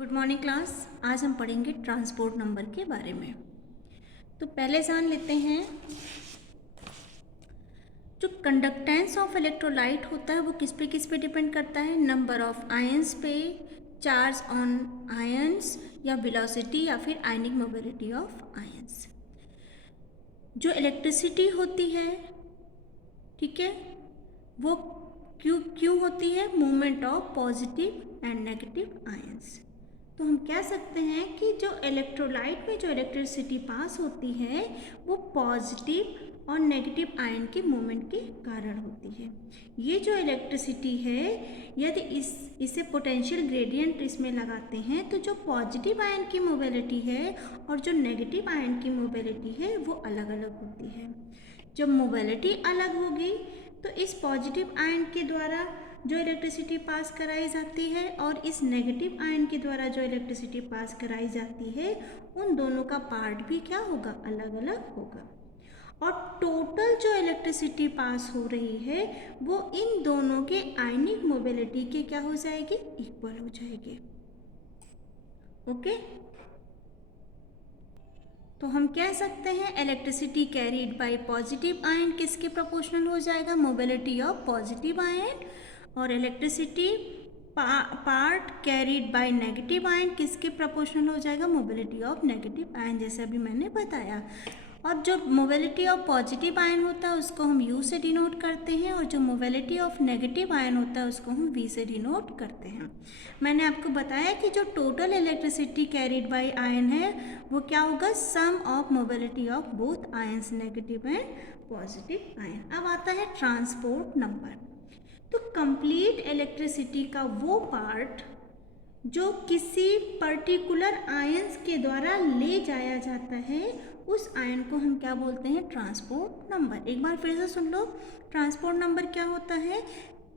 Good morning class. आज हम पढ़ेंगे ट्रांसपोर्ट नंबर के बारे में। तो पहले जान लेते हैं, जो कंडक्टेंस ऑफ इलेक्ट्रोलाइट होता है वो किस पे डिपेंड करता है? नंबर ऑफ आयंस पे, चार्ज ऑन आयंस, या वेलोसिटी, या फिर आयनिक मोबिलिटी ऑफ आयंस। जो इलेक्ट्रिसिटी होती है, ठीक है, वो क्यों होती है? Movement of positive and negative ions. तो हम कह सकते हैं कि जो इलेक्ट्रोलाइट में जो इलेक्ट्रिसिटी पास होती है वो पॉजिटिव और नेगेटिव आयन के मूवमेंट के कारण होती है। ये जो इलेक्ट्रिसिटी है, यदि इसे पोटेंशियल ग्रेडियंट इसमें लगाते हैं तो जो पॉजिटिव आयन की मोबिलिटी है और जो नेगेटिव आयन की मोबिलिटी है वो अलग अलग होती है। जब मोबिलिटी अलग होगी तो इस पॉजिटिव आयन के द्वारा जो इलेक्ट्रिसिटी पास कराई जाती है और इस नेगेटिव आयन के द्वारा जो इलेक्ट्रिसिटी पास कराई जाती है, उन दोनों का पार्ट भी क्या होगा? अलग अलग होगा। और टोटल जो इलेक्ट्रिसिटी पास हो रही है वो इन दोनों के आयनिक मोबिलिटी के क्या हो जाएगी? इक्वल हो जाएगी। ओके, तो हम कह सकते हैं electricity carried by positive ion किसके प्रोपोर्शनल हो जाएगा? Mobility of positive ion. और electricity part carried by negative ion किसके प्रोपोर्शनल हो जाएगा? मोबिलिटी ऑफ नेगेटिव आयन, जैसे अभी मैंने बताया। और जो मोबिलिटी ऑफ पॉजिटिव आयन होता है उसको हम U से डिनोट करते हैं, और जो मोबिलिटी ऑफ नेगेटिव आयन होता है उसको हम V से डिनोट करते हैं। मैंने आपको बताया कि जो total electricity carried by ion है वो क्या होगा? Sum of mobility of both ions, negative and positive ion. अब आता है ट्रांसपोर्ट नंबर। तो कंप्लीट इलेक्ट्रिसिटी का वो पार्ट जो किसी पर्टिकुलर आयंस के द्वारा ले जाया जाता है उस आयन को हम क्या बोलते हैं? Transport number. एक बार फिर से सुन लो, ट्रांसपोर्ट नंबर क्या होता है?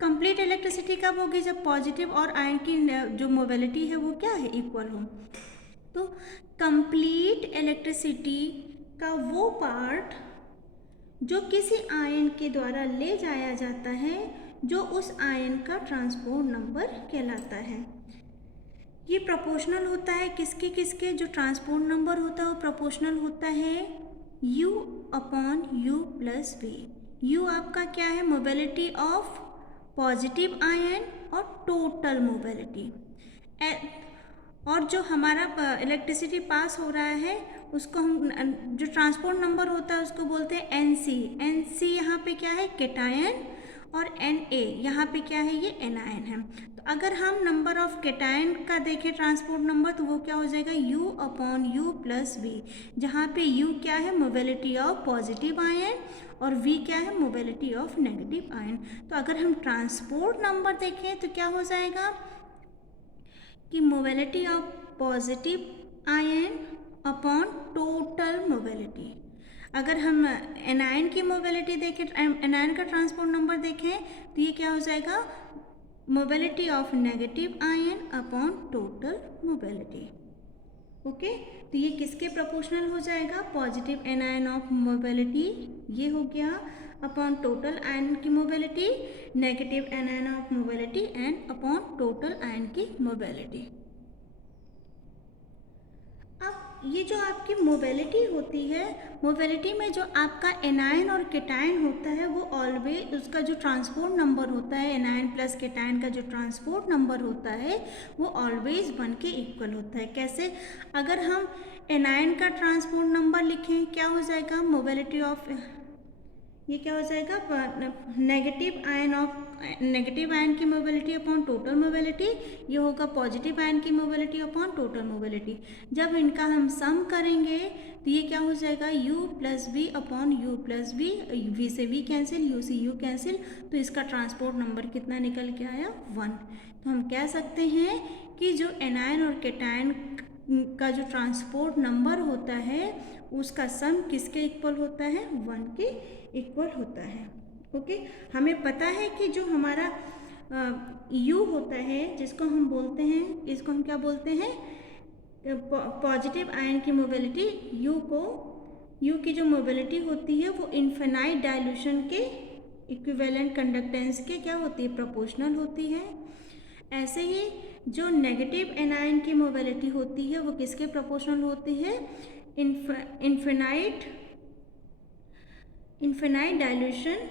कंप्लीट इलेक्ट्रिसिटी कब होगी? जब पॉजिटिव और आयन की जो मोबिलिटी है वो क्या है? इक्वल हो। तो कंप्लीट इलेक्ट्रिसिटी का वो पार्ट जो किसी आयन के द्वारा ले जाया जाता है जो उस आयन का ट्रांसपोर्ट नंबर कहलाता है। ये प्रोपोर्शनल होता है किसके किसके? जो ट्रांसपोर्ट नंबर होता है वो प्रोपोर्शनल होता है U upon U plus V। U आपका क्या है? मोबिलिटी ऑफ पॉजिटिव आयन और टोटल मोबिलिटी। और जो हमारा इलेक्ट्रिसिटी पास हो रहा है उसको हम जो ट्रांसपोर्ट नंबर होता है उसको बोलते हैं NC। NC यहाँ पे क्या है? केटायन। और Na यहाँ पे क्या है? ये एनायन है। तो अगर हम नंबर ऑफ केटायन का देखें ट्रांसपोर्ट नंबर तो वो क्या हो जाएगा? U upon U plus V, जहाँ पे U क्या है? मोबिलिटी ऑफ पॉजिटिव आयन, और V क्या है? Mobility of negative ion. तो अगर हम ट्रांसपोर्ट नंबर देखें तो क्या हो जाएगा कि mobility of positive ion upon total mobility. अगर हम एनायन की मोबिलिटी देखें, एनायन का ट्रांसपोर्ट नंबर देखें तो ये क्या हो जाएगा? Mobility of negative ion upon total mobility. Okay, तो ये किसके प्रोपोर्शनल हो जाएगा? पॉजिटिव एनायन ऑफ मोबिलिटी ये हो गया अपॉन टोटल आयन की mobility, negative anion of mobility and upon total ion की मोबिलिटी। ये जो आपकी मोबिलिटी होती है, मोबिलिटी में जो आपका एनायन और केटायन होता है वो ऑलवेज उसका जो ट्रांसपोर्ट नंबर होता है, एनायन प्लस केटायन का जो ट्रांसपोर्ट नंबर होता है वो ऑलवेज 1 के इक्वल होता है। कैसे? अगर हम एनायन का ट्रांसपोर्ट नंबर लिखें क्या हो जाएगा? मोबिलिटी ऑफ ये क्या हो जाएगा? नेगेटिव आयन की मोबिलिटी अपॉन टोटल मोबिलिटी, ये होगा पॉजिटिव आयन की मोबिलिटी अपॉन टोटल मोबिलिटी। जब इनका हम सम करेंगे तो ये क्या हो जाएगा? U plus V upon U plus V, V से V कैंसिल, U से U कैंसिल, तो इसका ट्रांसपोर्ट नंबर कितना निकल के आया? 1। तो हम कह सकते हैं कि जो एनायन और केटायन का जो ट्रांसपोर्ट नंबर होता है उसका सम किसके इक्वल होता है? 1 के इक्वल होता है। ओके, हमें पता है कि जो हमारा U होता है जिसको हम बोलते हैं, इसको हम क्या बोलते हैं? पॉजिटिव आयन की मोबिलिटी U की जो मोबिलिटी होती है वो इन्फिनाइट डाइल्यूशन के इक्विवेलेंट कंडक्टेंस के क्या होती है? प्रोपोर्शनल होती है। ऐसे ही जो नेगेटिव एनायन की मोबिलिटी होती है वो किसके प्रोपोर्शनल होती है, इन्फिनाइट डाइल्यूशन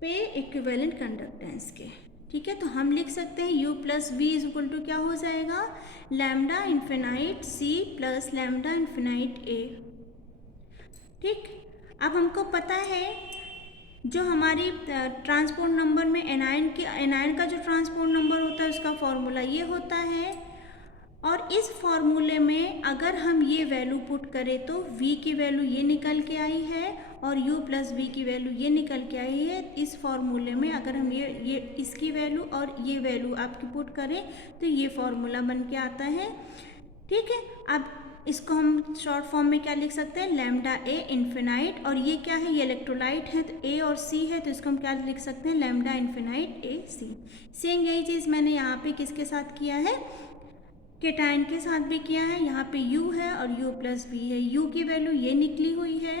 पे इक्विवेलेंट कंडक्टेंस के। ठीक है, तो हम लिख सकते हैं U plus V is equal to क्या हो जाएगा, lambda infinite C plus lambda infinite A। ठीक, अब हमको पता है जो हमारी ट्रांसपोर्ट नंबर में एनायन का जो ट्रांसपोर्ट नंबर होता है उसका फॉर्मूला ये होता है, और इस फॉर्मूले में अगर हम ये वैल्यू पुट करें तो v की वैल्यू ये निकल के आई है और u प्लस वी की वैल्यू ये निकल के आई है। इस फॉर्मूले में अगर हम ये इसकी वैल्यू और ये वैल्यू आपकी पुट करें तो ये फॉर्मूला बन के आता है। ठीक है, अब इसको हम शॉर्ट फॉर्म में क्या लिख सकते हैं, लैम्डा ए इन्फिनाइट, और ये क्या है, ये इलेक्ट्रोलाइट है तो ए और सी है तो इसको हम क्या लिख सकते हैं, लैम्डा इन्फिनाइट ए सी। सेम यही चीज़ मैंने यहाँ पे किसके साथ किया है, केटायन के साथ भी किया है। यहाँ पे U है और U प्लस वी है, U की वैल्यू ये निकली हुई है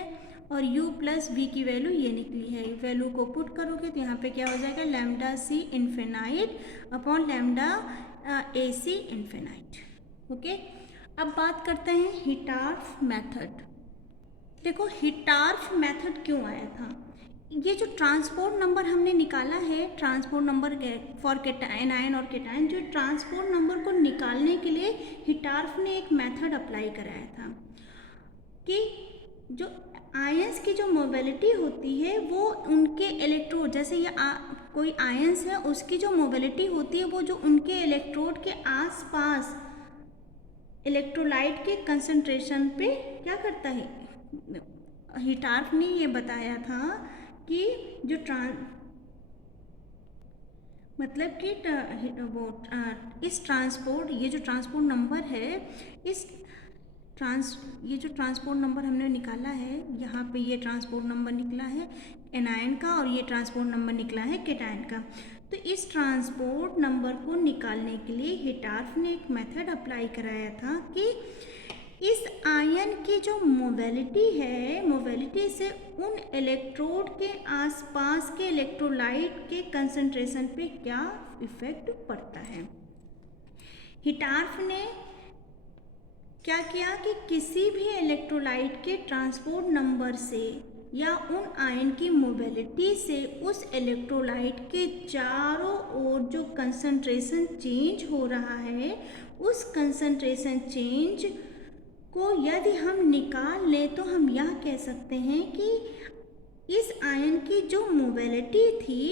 और U प्लस वी की वैल्यू ये निकली है। वैल्यू को पुट करोगे तो यहाँ पे क्या हो जाएगा, लैम्डा सी इन्फिनाइट अपॉन लैम्डा ए सी इन्फिनाइट। ओके, अब बात करते हैं हिटार्फ मेथड। देखो हिटार्फ मेथड क्यों आया था, ये जो ट्रांसपोर्ट नंबर हमने निकाला है, ट्रांसपोर्ट नंबर फॉर एनायन और केटायन, जो ट्रांसपोर्ट नंबर को निकालने के लिए हिटार्फ ने एक मेथड अप्लाई कराया था कि जो आयंस की जो मोबिलिटी होती है वो उनके इलेक्ट्रोड, जैसे ये कोई आयंस है उसकी जो मोबिलिटी होती है वो जो उनके इलेक्ट्रोड के आसपास इलेक्ट्रोलाइट के कंसंट्रेशन पे क्या करता है। हिटार्फ ने ये बताया था कि जो मतलब कि इस ट्रांसपोर्ट, ये जो ट्रांसपोर्ट नंबर है, ये जो ट्रांसपोर्ट नंबर हमने निकाला है, यहाँ पे ये ट्रांसपोर्ट नंबर निकला है एनायन का और ये ट्रांसपोर्ट नंबर निकला है केटायन का। तो इस ट्रांसपोर्ट नंबर को निकालने के लिए हिटार्फ ने एक मेथड अप्लाई कराया था कि इस आयन की जो मोबिलिटी है, मोबिलिटी से उन इलेक्ट्रोड के आसपास के इलेक्ट्रोलाइट के कंसंट्रेशन पे क्या इफेक्ट पड़ता है। हिटार्फ ने क्या किया कि किसी भी इलेक्ट्रोलाइट के ट्रांसपोर्ट नंबर से या उन आयन की मोबिलिटी से उस इलेक्ट्रोलाइट के चारों ओर जो कंसंट्रेशन चेंज हो रहा है, उस कंसंट्रेशन चेंज को यदि हम निकाल लें तो हम यह कह सकते हैं कि इस आयन की जो मोबिलिटी थी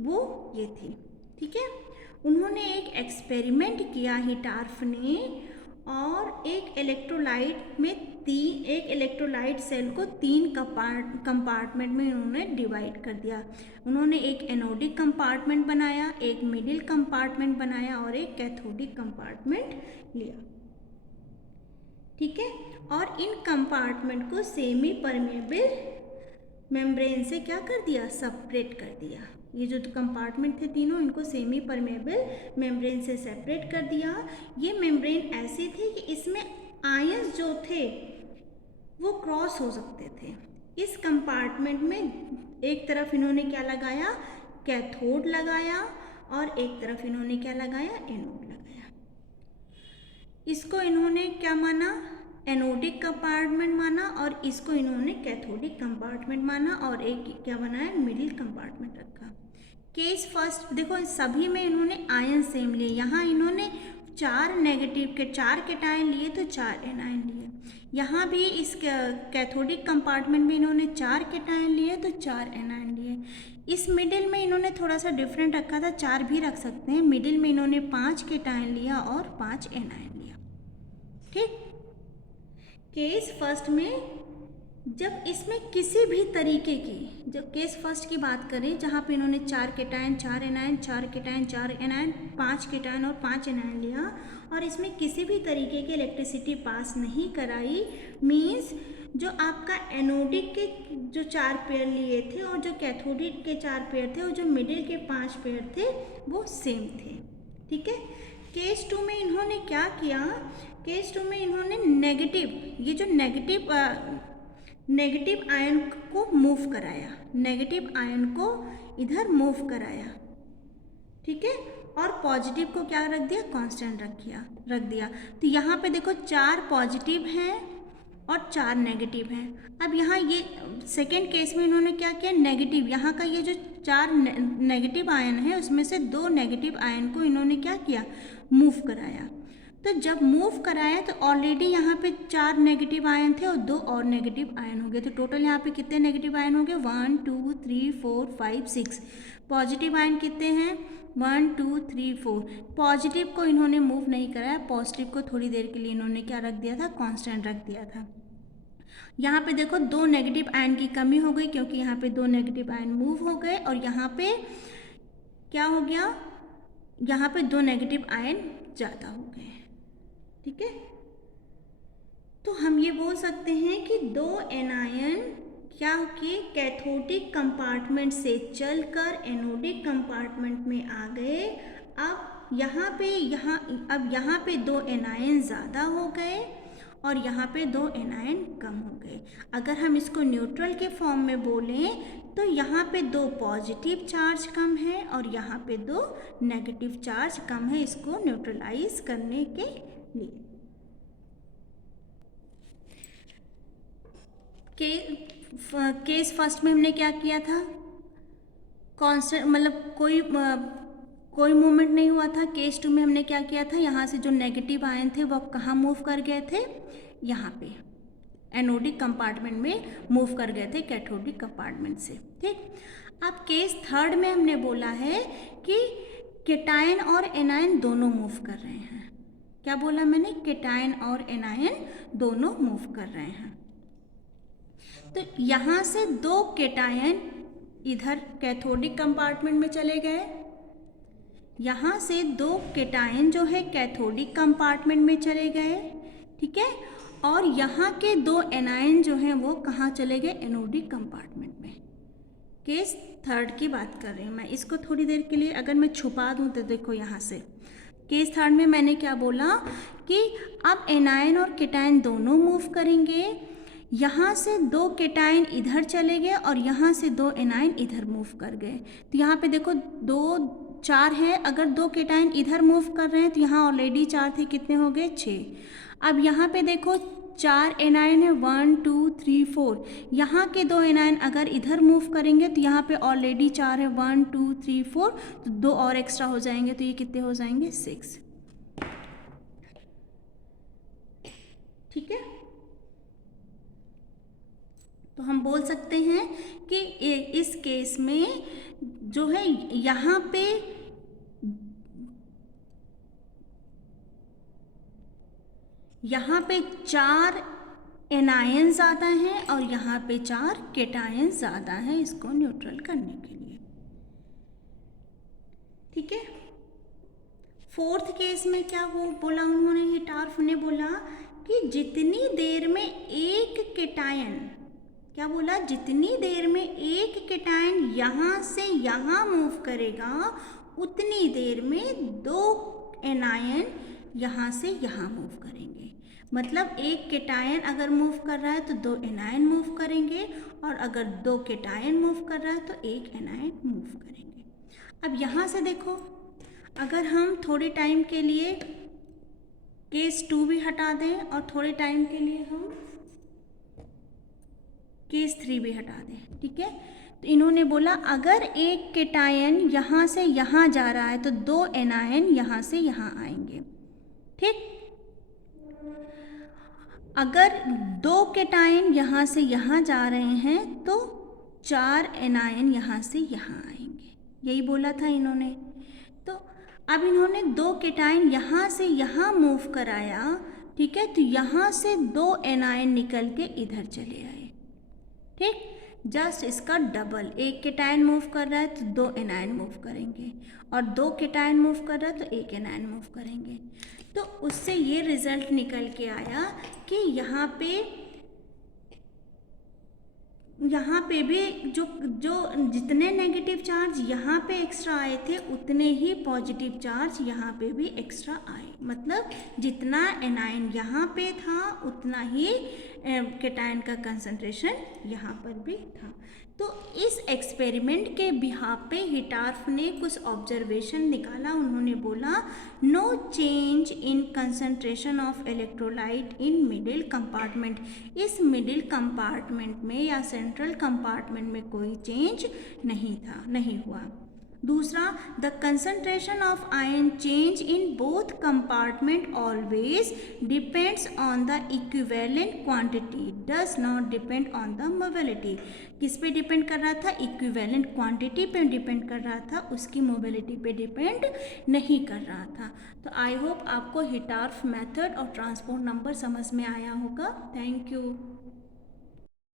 वो ये थी। ठीक है, उन्होंने एक एक्सपेरिमेंट किया हिटार्फ ने, और एक इलेक्ट्रोलाइट सेल को 3 कंपार्टमेंट में उन्होंने डिवाइड कर दिया। उन्होंने एक एनोडिक कंपार्टमेंट बनाया, एक मिडिल कंपार्टमेंट बनाया और एक कैथोडिक कंपार्टमेंट लिया। ठीक है, और इन कंपार्टमेंट को सेमी परमेबल मेम्ब्रेन से क्या कर दिया, सेपरेट कर दिया। ये जो कंपार्टमेंट थे तीनों, इनको सेमी परमेबल मेम्ब्रेन से सेपरेट कर दिया। ये मेम्ब्रेन ऐसी थी कि इसमें आयंस जो थे वो क्रॉस हो सकते थे। इस कंपार्टमेंट में एक तरफ इन्होंने क्या लगाया, कैथोड लगाया, और एक तरफ इन्होंने क्या लगाया, एनोड लगाया। इसको इन्होंने क्या माना, एनोडिक कंपार्टमेंट माना, और इसको इन्होंने कैथोडिक कंपार्टमेंट माना, और एक क्या बनाया, मिडिल कंपार्टमेंट रखा। केस फर्स्ट देखो, सभी में इन्होंने आयन सेम लिए। यहाँ इन्होंने 4 नेगेटिव के 4 केटायन लिए तो 4 एनायन लिए। यहाँ भी इस कैथोडिक कंपार्टमेंट में इन्होंने 4 केटायन लिए तो 4 एनायन लिए। इस मिडिल में इन्होंने थोड़ा सा डिफरेंट रखा था, 4 भी रख सकते हैं। मिडिल में इन्होंने 5 केटायन लिया और 5 एनायन लिया। ठीक, केस फर्स्ट में जब इसमें किसी भी तरीके की, जब केस फर्स्ट की बात करें जहाँ पे इन्होंने 4 cation 4 anion 4 cation 4 anion 5 cation और 5 एनायन लिया, और इसमें किसी भी तरीके की इलेक्ट्रिसिटी पास नहीं कराई, मीन्स जो आपका एनोडिक के जो 4 पेयर लिए थे और जो कैथोडिक के 4 पेयर थे और जो मिडिल के 5 पेयर थे वो सेम थे। ठीक है, केस 2 में इन्होंने क्या किया, केस 2 में इन्होंने नेगेटिव, ये जो नेगेटिव आयन को मूव कराया, नेगेटिव आयन को इधर मूव कराया। ठीक है, और पॉजिटिव को क्या रख दिया, कांस्टेंट रख दिया। तो यहाँ पे देखो 4 पॉजिटिव हैं और 4 नेगेटिव हैं। अब यहाँ ये सेकेंड केस में इन्होंने क्या किया, नेगेटिव, यहाँ का ये जो 4 नेगेटिव आयन है उसमें से 2 नेगेटिव आयन को इन्होंने क्या किया, मूव कराया। तो जब मूव कराया तो ऑलरेडी यहाँ पे 4 नेगेटिव आयन थे और 2 और नेगेटिव आयन हो गए। तो टोटल यहाँ पे कितने नेगेटिव आयन हो गए, 1 2 3 4 5 6। पॉजिटिव आयन कितने हैं, 1 2 3 4। पॉजिटिव को इन्होंने मूव नहीं कराया, पॉजिटिव को थोड़ी देर के लिए इन्होंने क्या रख दिया था, कांस्टेंट रख दिया था। यहाँ पे देखो 2 नेगेटिव आयन की कमी हो गई क्योंकि यहाँ पे 2 नेगेटिव आयन मूव हो गए और यहाँ पे क्या हो गया, यहाँ पे 2 नेगेटिव आयन ज़्यादा हो गए। ठीक है, तो हम ये बोल सकते हैं कि 2 एनायन क्या कि कैथोडिक कंपार्टमेंट से चलकर एनोडिक कंपार्टमेंट में आ गए। अब यहाँ पे 2 एनायन ज़्यादा हो गए और यहाँ पे 2 एनायन कम हो गए। अगर हम इसको न्यूट्रल के फॉर्म में बोलें तो यहाँ पे 2 पॉजिटिव चार्ज कम है और यहाँ पे 2 नेगेटिव चार्ज कम है, इसको न्यूट्रलाइज करने के लिए। केस फर्स्ट में हमने क्या किया था, कांस्टेंट मतलब कोई मूवमेंट नहीं हुआ था। केस 2 में हमने क्या किया था, यहाँ से जो नेगेटिव आयन थे वो कहाँ मूव कर गए थे, यहाँ पे एनोडिक कंपार्टमेंट में मूव कर गए थे कैथोडिक कंपार्टमेंट से। ठीक, अब केस 3 में हमने बोला है कि केटायन और एनायन दोनों मूव कर रहे हैं। क्या बोला मैंने, केटायन और एनायन दोनों मूव कर रहे हैं। तो यहाँ से 2 केटायन इधर कैथोडिक कंपार्टमेंट में चले गए, यहाँ से 2 केटायन जो है कैथोडिक कंपार्टमेंट में चले गए। ठीक है, और यहाँ के 2 एनायन जो हैं वो कहाँ चले गए, एनोडिक कंपार्टमेंट में। केस 3 की बात कर रही हूँ मैं, इसको थोड़ी देर के लिए अगर मैं छुपा दूँ तो देखो यहाँ से केस 3 में मैंने क्या बोला कि अब एनायन और केटायन दोनों मूव करेंगे। यहाँ से 2 केटायन इधर चले गए और यहाँ से 2 एनायन इधर मूव कर गए। तो यहाँ पे देखो 2 4 है, अगर 2 केटायन इधर मूव कर रहे हैं तो यहाँ ऑलरेडी 4 थे, कितने हो गए, 6। अब यहाँ पे देखो 4 एनायन है, 1 2 3 4। यहाँ के 2 एनायन अगर इधर मूव करेंगे तो यहाँ पे ऑलरेडी 4 है, 1 2 3 4, तो 2 और एक्स्ट्रा हो जाएंगे, तो ये कितने हो जाएंगे, 6। ठीक है, तो हम बोल सकते हैं कि इस केस में जो है यहाँ पे 4 एनायन ज़्यादा हैं और यहाँ पे 4 केटायन ज़्यादा हैं, इसको न्यूट्रल करने के लिए। ठीक है, 4th केस में क्या वो बोला उन्होंने, हिटार्फ ने बोला कि जितनी देर में एक केटायन, क्या बोला, जितनी देर में एक केटायन यहाँ से यहाँ मूव करेगा उतनी देर में 2 एनायन यहाँ से यहाँ मूव करेंगे। मतलब एक केटायन अगर मूव कर रहा है तो 2 एनायन मूव करेंगे और अगर 2 केटायन मूव कर रहा है तो 1 एनायन मूव करेंगे। अब यहाँ से देखो, अगर हम थोड़े टाइम के लिए केस 2 भी हटा दें और थोड़े टाइम के लिए हम केस 3 भी हटा दें। ठीक है, तो इन्होंने बोला अगर एक केटायन यहाँ से यहाँ जा रहा है तो 2 एनायन यहाँ से यहाँ आएंगे। ठीक, अगर 2 केटायन यहाँ से यहाँ जा रहे हैं तो 4 एनायन यहाँ से यहाँ आएंगे, यही बोला था इन्होंने। तो अब इन्होंने 2 केटायन यहाँ से यहाँ मूव कराया। ठीक है, तो यहाँ से 2 एनायन निकल के इधर चले आए। ठीक, जस्ट इसका डबल, एक केटायन मूव कर रहा है तो 2 एनायन मूव करेंगे और 2 केटायन मूव कर रहा है तो 1 एनायन मूव करेंगे। तो उससे ये रिजल्ट निकल के आया कि यहाँ पे भी जो जितने नेगेटिव चार्ज यहाँ पे एक्स्ट्रा आए थे उतने ही पॉजिटिव चार्ज यहाँ पे भी एक्स्ट्रा आए। मतलब जितना एनायन यहाँ पे था उतना ही केटायन का कंसंट्रेशन यहाँ पर भी था। तो इस एक्सपेरिमेंट के बिहाफ पे हिटार्फ ने कुछ ऑब्जर्वेशन निकाला। उन्होंने बोला no change in concentration of electrolyte in middle compartment. इस मिडिल कंपार्टमेंट में या सेंट्रल कंपार्टमेंट में कोई चेंज नहीं हुआ। दूसरा, the concentration of ion change in both compartment always depends on the equivalent quantity, does not depend on the mobility. किस पे डिपेंड कर रहा था? इक्विवेलेंट क्वांटिटी पे डिपेंड कर रहा था, उसकी मोबिलिटी पे डिपेंड नहीं कर रहा था। तो आई होप आपको हिटार्फ मेथड और ट्रांसपोर्ट नंबर समझ में आया होगा। Thank you.